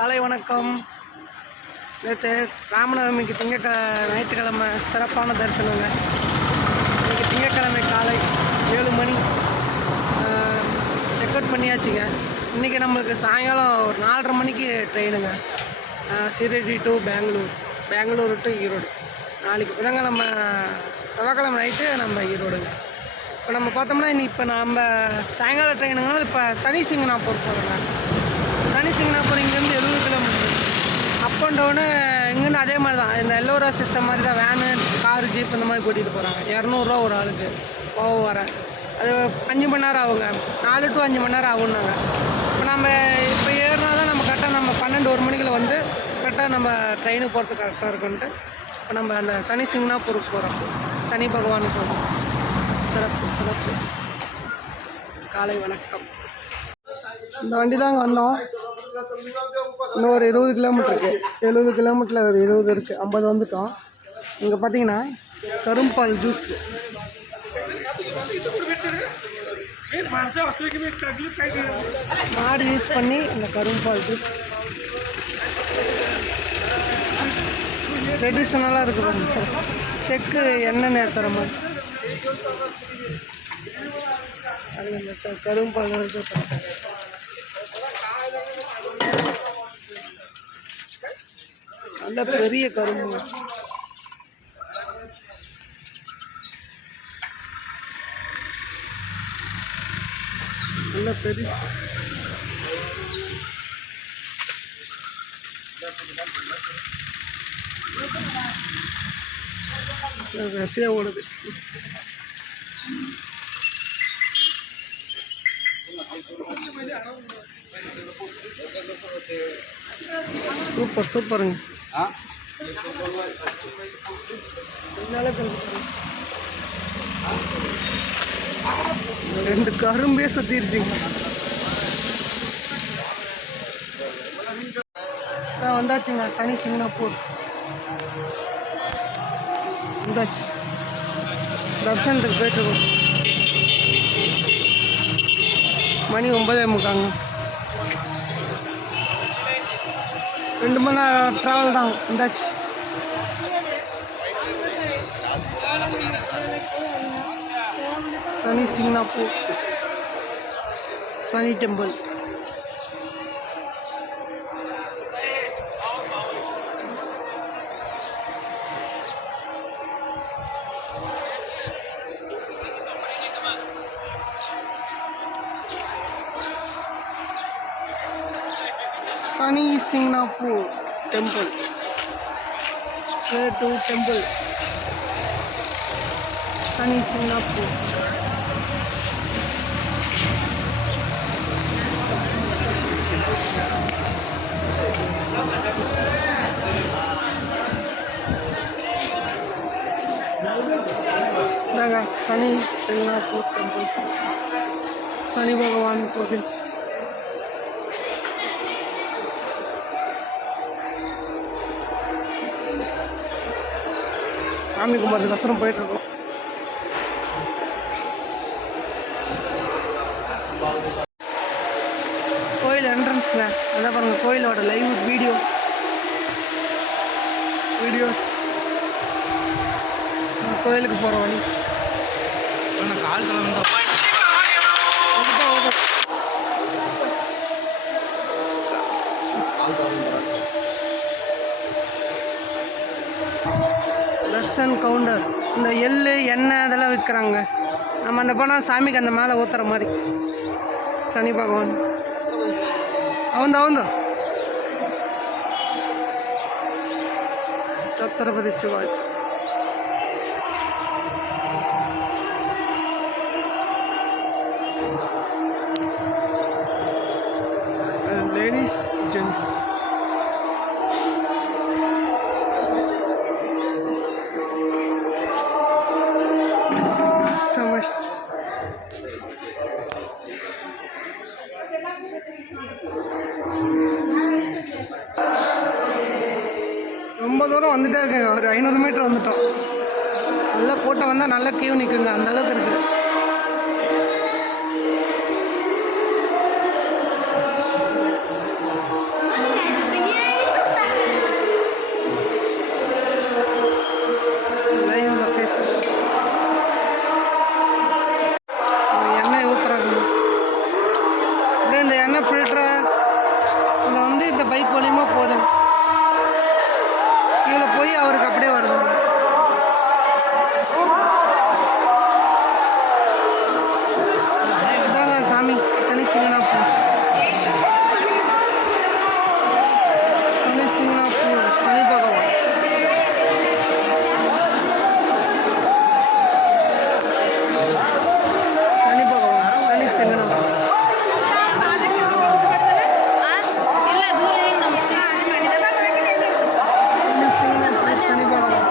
காலை வணக்கம். நேற்று ராமநவமிக்கு ஞாயிற்றுக்கிழமை சிறப்பான தரிசனங்க. இன்றைக்கி திங்கக்கிழமை காலை 7 மணி செக் அவுட் பண்ணியாச்சுங்க. இன்றைக்கி நம்மளுக்கு சாயங்காலம் ஒரு 4:30 மணிக்கு ட்ரெயினுங்க. Shirdi to Bangalore to Erode. நாளைக்கு புதன்கிழமை செவ்வாய்க்கிழமை நைட்டு நம்ம ஈரோடுங்க. இப்போ நம்ம பார்த்தோம்னா இப்போ நம்ம சாயங்கால ட்ரெயினுங்கனால இப்போ சனி சிங்கனாப்பூர் போகிறோங்க. சனி சிங்கனாப்பூர் இங்கேருந்து 70 கிலோமீட்டர். அப் அண்ட் டவுனு இங்கேருந்து அதே மாதிரி தான், இந்த எல்லோரா சிஸ்டம் மாதிரி தான். வேனு, காரு, ஜீப் இந்த மாதிரி கூட்டிகிட்டு போகிறாங்க. 200 ஒரு ஆளுக்கு போக வர. அது 5 மணி நேரம் ஆகுங்க. 4 to 5 மணி நேரம் ஆகுன்னாங்க. இப்போ நம்ம இப்போ ஏறினா தான் நம்ம கரெக்டாக நம்ம 12-1 மணிக்குள்ள வந்து கரெக்டாக நம்ம ட்ரெயினுக்கு போகிறதுக்கு கரெக்டாக இருக்குன்ட்டு இப்போ நம்ம அந்த சனி சிங்கனாப்பூருக்கு போகிறோம். சனி பகவானுக்கு போகிறோம். சிறப்பு காலை வணக்கம். இந்த வண்டி தாங்க வந்தோம். இன்னும் ஒரு 20 கிலோமீட்டர் இருக்குது. 70 கிலோமீட்டரில் ஒரு 20 இருக்குது. 50 வந்துட்டோம். இங்கே பார்த்தீங்கன்னா கரும்பால் ஜூஸ் மாடு யூஸ் பண்ணி இந்த கரும்பால் ஜூஸ் ட்ரெடிஷ்னலாக இருக்குது. செக்கு எண்ணெய் நேர்த்துற மாதிரி அது இந்த கரும்பால் நல்ல பெரிய கரும்பு. நல்ல பெருசு. ரசியா ஓடுது. சூப்பருங்க. ரெண்டு கரும்பே சுத்திருச்சுங்க. வந்தாச்சுங்க சனி சிங்கனாப்பூர் வந்தாச்சு. தர்சனத்துக்கு போயிட்டுருக்கோம். மணி 9:45. 2 மணி நேரம் ட்ராவல் தான். வந்தாச்சு. Shani Shingnapur Shani temple. Shani Shingnapur temple. to temple Shani Shingnapur. Shani Shingnapur temple. Shani Bhagavan கோவில். சாமி கும்பிட்றதுக்கு அவசரம் போயிட்டுருக்கோம். கோயில் என்ட்ரன்ஸுங்க. அதான் பாருங்கள் கோயிலோட லைவ் வீடியோஸ். கோயிலுக்கு போகிற வழி. கால் கிளம்புறோம். தர்சன் கவுண்டர். இந்த எள்ளு எண்ணெய் அதெல்லாம் விற்கிறாங்க. நம்ம அந்த போனால் சாமிக்கு அந்த மேலே ஊற்றுற மாதிரி. சனி பகவான் அவந்தோ சத்ரபதி சிவாஜி. Ladies gents. ரொம்ப தூரம் வந்துட்டே இருக்குங்க. ஒரு 500 மீட்டர் வந்துட்டோம். நல்ல கூட்டம் வந்தால் நல்ல கியூ நிற்குங்க. அந்த அளவுக்கு இருக்குது. இந்த பைக் மூலியமாக போகுதுங்க. கீழே போய் அவருக்கு அப்படியே வருது. இதாங்க சாமி சனி சிங்கனாப்பூர். சனி சிங்கனாப்பூர் சனி பகவான். சனி பகவான் சனி சிங்கனாப்பூர். சனி பகவான்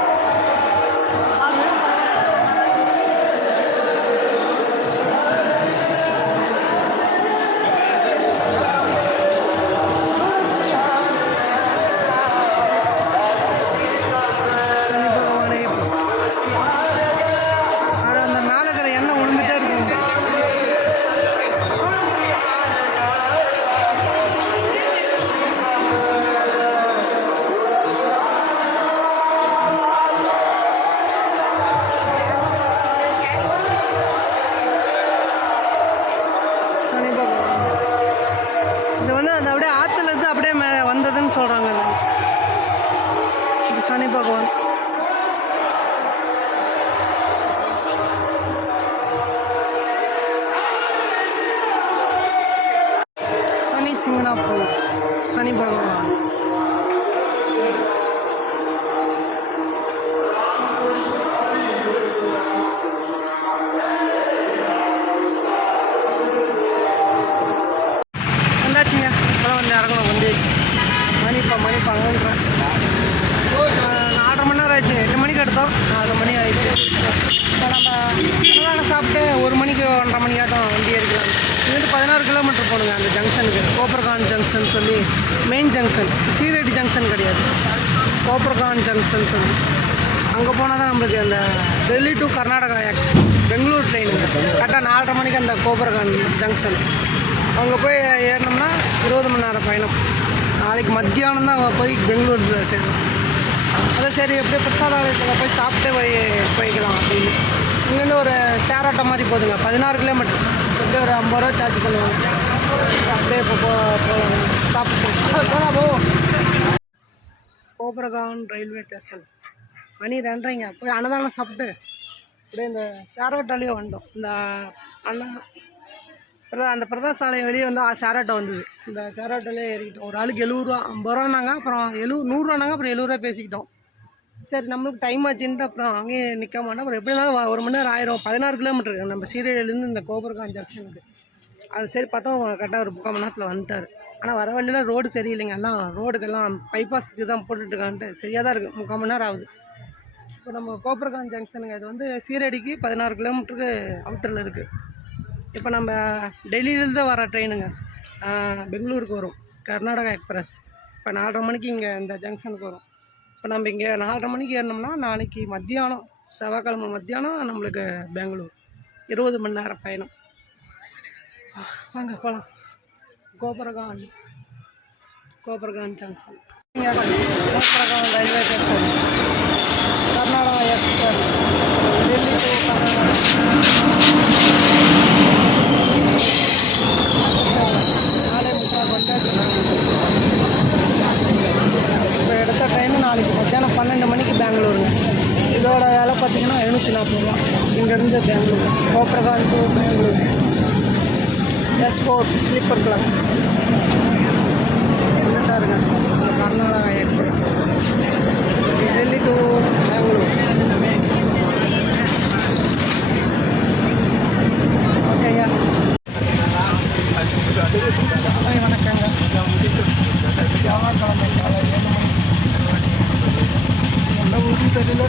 அந்த மேலே இருக்கிற எண்ணெய் விழுந்துட்டே இருக்கும். சனி பகவான் இது வந்து அது அப்படியே ஆற்றுலேருந்து அப்படியே வந்ததுன்னு சொல்கிறாங்க. இது சனி பகவான். சனி சிங்கனாப்பூர் சனி பகவான். வந்தாச்சுங்க. இப்போதான் வந்து இறங்கணும் வண்டி. மணி 12. 4:30 மணி நேரம் ஆயிடுச்சுங்க. 8 மணிக்கு எடுத்தோம், 4 மணி ஆயிடுச்சு. இப்போ நம்ம அன்னதானம் சாப்பிட்டு 1 மணிக்கு 1:30 மணிக்காட்டம் வண்டி எடுக்கலாம். இங்கேருந்து 16 கிலோமீட்டர் போகணுங்க அந்த ஜங்ஷனுக்கு. கோப்பர்கான் ஜங்ஷன் சொல்லி மெயின் ஜங்ஷன், சீரடி ஜங்ஷன் கிடையாது, கோப்பர்கான் ஜங்ஷன் சொல்லி அங்கே போனால் தான் நம்மளுக்கு அந்த டெல்லி டு கர்நாடகா பெங்களூர் ட்ரெயினுங்க. கரெக்டாக 4:30 மணிக்கு அந்த கோப்பர்கான் ஜங்ஷன் அங்கே போய் ஏறினோம்னா 20 மணி நேரம் பயணம். நாளைக்கு மத்தியானம் தான் போய் பெங்களூரில் சேரும். அதான் சரி எப்படியே பிரசாதாலயத்தில் போய் சாப்பிட்டு போய்க்கலாம் அப்படின்னு. இங்கேருந்து ஒரு ஷேர் ஆட்டோ மாதிரி போதுங்க, 16 கிலோமீட்டர். எப்படியே ஒரு 50 ரூபா சார்ஜ் பண்ணுவாங்க. அப்படியே இப்போ சாப்பிட்டு போவோம். கோபுரகான் ரயில்வே ஸ்டேஷன் மணி 2:30ங்க. போய் அன்னதானம் சாப்பிட்டு அப்படியே இந்த ஷேர் ஆட்டோலேயே வந்தோம். இந்த அந்த பிரதாசாலை வெளியே வந்து ஷேர் ஆட்டோ வந்தது. இந்த ஷேர் ஆட்டோலேயே ஏறிக்கிட்டோம். ஒரு ஆளுக்கு 70 ரூபா, 50 ரூபானாங்க. அப்புறம் 100 ரூபானாங்க. அப்புறம் 70 ரூபா பேசிக்கிட்டோம். சரி நம்மளுக்கு டைம் ஆச்சுன்ட்டு அப்புறம் அங்கேயே நிற்க மாட்டோம். அப்புறம் எப்படி இருந்தாலும் 1 மணி நேரம் ஆயிரும். 16 கிலோமீட்டருக்கு நம்ம சீரடியிலேருந்து இந்த கோபர்கான் ஜங்ஷனுக்கு. அது சரி பார்த்தா கரெக்டாக ஒரு 3/4 மணி நேரத்தில் வந்துட்டார். ஆனால் வர வழியில் ரோடு சரியில்லைங்க. எல்லாம் ரோடுக்கெல்லாம் பைபாஸுக்கு தான் போட்டுட்ருக்கான்ட்டு சரியாக தான் இருக்குது. 3/4 மணி நேரம் ஆகுது. இப்போ நம்ம கோபர்கான் ஜங்ஷனுங்க இது வந்து சீரடிக்கு 16 கிலோமீட்டருக்கு அவுட்டரில் இருக்குது. இப்போ நம்ம டெல்லியிலேருந்து வர ட்ரெயினுங்க பெங்களூருக்கு வரும், கர்நாடகா எக்ஸ்பிரஸ். இப்போ 4:30 மணிக்கு இங்கே இந்த ஜங்ஷனுக்கு வரும். இப்போ நம்ம இங்கே 4:30 மணிக்கு ஏறினோம்னா நாளைக்கு மத்தியானம், செவ்வாய்க்கிழமை மத்தியானம் நம்மளுக்கு பெங்களூர். 20 மணி நேரம் பயணம். வாங்க போகலாம். கோபர்கான் ஜங்ஷன், இங்கே Kopargaon railway station, Karnataka express, Delhi to இப்போ எடுத்த ட்ரெயின் நாளைக்கு மத்தியானம் 12 மணிக்கு பெங்களூருங்க. இதோட வேலை பார்த்தீங்கன்னா 740 ரூபா. இங்கேருந்து Bangalore, Kopargaon to Bangalore, S4 sleeper class வந்துட்டாருங்க. Karnataka express Delhi to Bangalore. ஓகேங்க, வணக்கங்க. செவ்வாய்க்கிழமை காலை 7 மணி. எந்த ஊருன்னு தெரியல.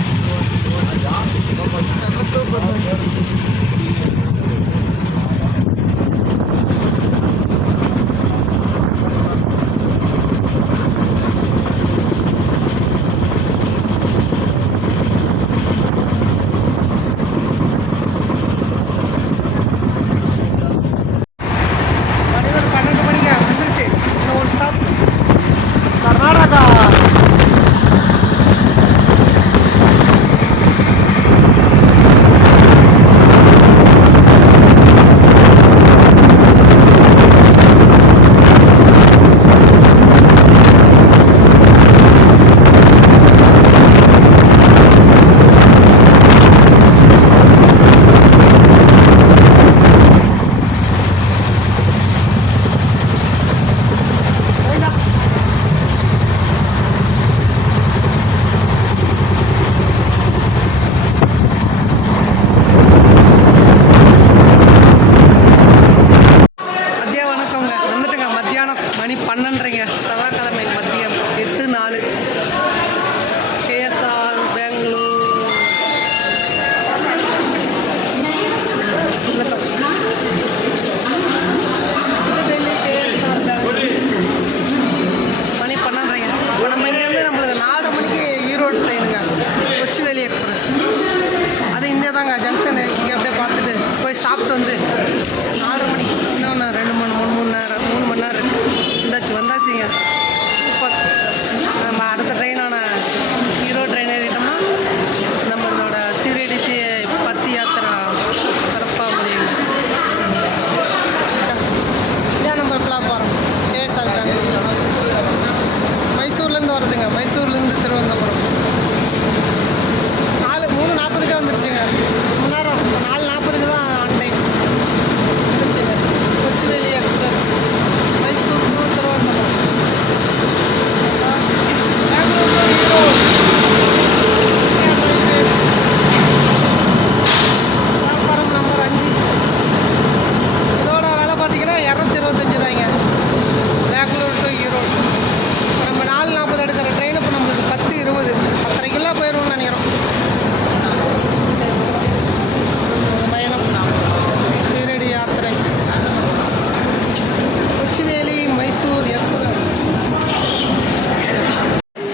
நம்ம அடுத்த ட்ரெயினான ஈரோடு ட்ரெயின் ஏறிட்டோம்னா நம்மளோட சீரடிசி பத்தி யாத்திரை சிறப்பாக முடியும். இதான் நம்ம பிளாட்ஃபார்ம் கேஎஸ்ஆர் பெங்களூர். மைசூர்லேருந்து வருதுங்க, மைசூர்லேருந்து திருவனந்தபுரம். 3:40க்கே வந்துருச்சுங்க. மணி நேரம் 4:40க்கு தான் ஆன் டைம் வந்துருச்சுங்க. Kochuveli express Mysore to Thiruvananthapuram. Bangalore to Erode platform number 5. இதோட விலை பார்த்தீங்கன்னா 225 ரூபாய்ங்க. பெங்களூர் டு ஈரோடு. இப்போ நம்ம 4:40 எடுக்கிற ட்ரெயின் இப்போ நம்மளுக்கு 10:20 10:30 போயிடுவோம்னு நினைக்கிறோம். பயணம் சீரடி யாத்திரை கொச்சுவேலி மைசூர் எக்ஸ்பிரஸ்.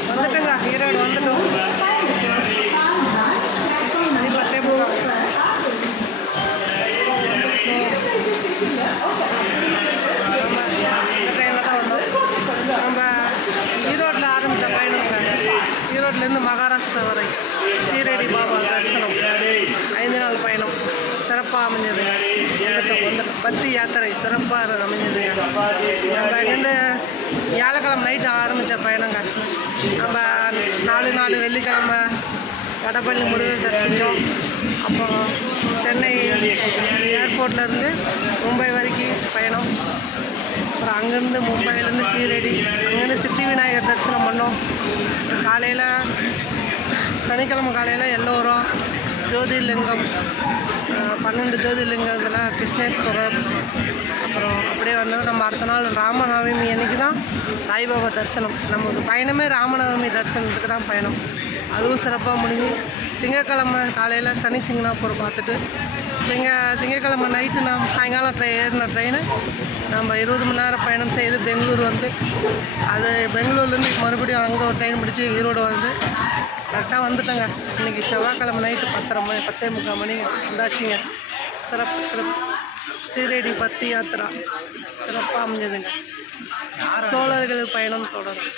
வந்துட்டுங்க, ஈரோடு வந்துட்டோம். மணி 10:45. இந்த ட்ரெயினில் தான் வந்தோம். நம்ம ஈரோட்டில் ஆரம்பித்த பயணம்ங்க. ஈரோட்லேருந்து மகாராஷ்டிரா வரை சீரடி பாபா தரிசனம் 5 நாள் பயணம் சிறப்பாக அமைஞ்சதுங்க. வந்துட்டோம். பத்தி யாத்திரை சிறப்பாக அமைஞ்சதுங்க. நம்ம இங்கேருந்து வியாழக்கிழமை நைட்டு ஆரம்பித்த பயணங்க. நம்ம 4 நாள் வெள்ளிக்கிழமை வடபழனி முருகர் தரிசித்தோம். அப்புறம் சென்னை ஏர்போர்ட்லேருந்து மும்பை வரைக்கும் பயணம். அப்புறம் அங்கேருந்து மும்பையிலேருந்து சீரடி, அங்கேருந்து சித்தி விநாயகர் தரிசனம் பண்ணோம். காலையில் சனிக்கிழமை காலையில் எல்லோரும் ஜோதிர்லிங்கம் 12 ஜோதிர்லிங்கத்தில் கிருஷ்ணேஸ்வரர். அப்புறம் அப்படியே வந்தோம். நம்ம அடுத்த நாள் ராமநவமி அன்றைக்கி தான் சாய்பாபா தரிசனம். நமக்கு பயணமே ராமநவமி தரிசனத்துக்கு தான் பயணம். அதுவும் சிறப்பாக முடிஞ்சு திங்கட்கிழமை காலையில் சனி சிங்கனாப்பூர் பார்த்துட்டு திங்கட்கிழமை நைட்டு நாம் சாயங்காலம் ஏறின ட்ரெயின் நம்ம 20 மணி நேரம் பயணம் செய்து பெங்களூர் வந்து அது பெங்களூர்லேருந்து மறுபடியும் அங்கே ஒரு ட்ரெயின் பிடிச்சி ஈரோடு வந்து கரெக்டாக வந்துட்டோங்க. இன்றைக்கி செவ்வாய்க்கிழமை நைட்டு 10:30 மணி வந்தாச்சுங்க. சிறப்பு சீரடி பத்தி யாத்திரா சிறப்பாக அமைஞ்சதுங்க. சோழர்கள் பயணம் தொடரும்.